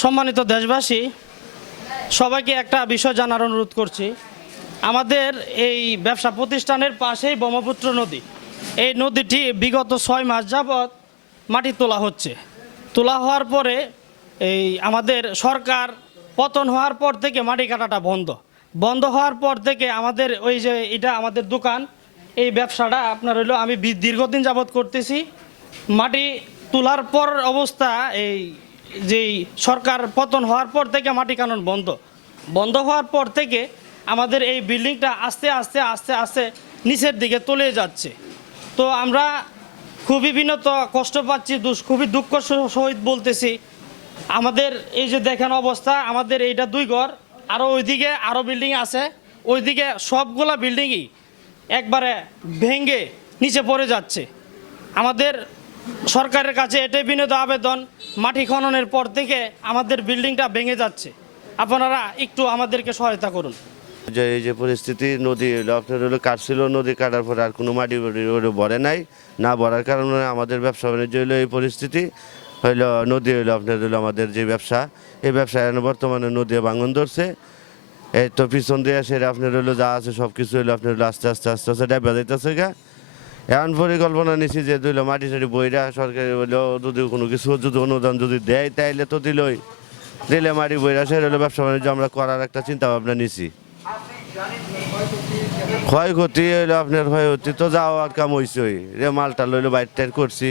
সম্মানিত দেশবাসী, সবাইকে একটা বিষয় জানার অনুরোধ করছি। আমাদের এই ব্যবসা প্রতিষ্ঠানের পাশেই ব্রহ্মপুত্র নদী। এই নদীটি বিগত 6 মাস যাবৎ মাটি তোলা হচ্ছে। তোলা হওয়ার পরে এই আমাদের সরকার পতন হওয়ার পর থেকে মাটি কাটাটা বন্ধ হওয়ার পর থেকে আমাদের ওই যে এটা আমাদের দোকান, এই ব্যবসাটা আপনার হইলো আমি দীর্ঘদিন যাবৎ করতেছি। মাটি তোলার পর অবস্থা এই যেই সরকার পতন হওয়ার পর থেকে মাটি কানন বন্ধ হওয়ার পর থেকে আমাদের এই বিল্ডিংটা আস্তে আস্তে আস্তে আস্তে নিচের দিকে তলে যাচ্ছে। তো আমরা খুবই বিনত কষ্ট পাচ্ছি, খুবই দুঃখ সহিত বলতেছি। আমাদের এই যে দেখেন অবস্থা, আমাদের এইটা 2 ঘর, আরও ওইদিকে আরও বিল্ডিং আছে, ওইদিকে সবগুলা বিল্ডিংই একবারে ভেঙে নিচে পড়ে যাচ্ছে। আমাদের সরকারের কাছে এটাই বিনীত আবেদন, মাটি খননের পর থেকে আমাদের বিল্ডিংটা ভেঙে যাচ্ছে, আপনারা একটু আমাদেরকে সহায়তা করুন। যে এই যে পরিস্থিতি, নদী আপনার হলো কাটছিল, নদী কাটার পরে আর কোনো মাটি ভরে নাই, না ভরার কারণে আমাদের ব্যবসা বাণিজ্য হলো এই পরিস্থিতি হইলো। নদী হইলো আপনার হলো আমাদের যে ব্যবসা, এই ব্যবসায় বর্তমানে নদী ভাঙন ধরছে। এই তো পিছন দিয়ে সেটা আপনার হলো যা আছে সব কিছু হইলো আপনার হলো আস্তে আস্তে আস্তে আস্তে ডাইবা যাইতেছে গা। এমন পরিকল্পনা নিছি যে দিল মাটি সাটি বইরা সরকারি হইলেও যদি কোনো কিছু যদি অনুদান যদি দেয় তাইলে তো দিলে মাটি বইরা সে হলো ব্যবসা বাণিজ্য আমরা করার একটা চিন্তা ভাবনা নিছি। ক্ষয়ক্ষতি হইলো আপনার ক্ষয়ক্ষতি তো যাওয়ার কাম হয়েছে, মালটা লইলো বাইর টাইর করছি।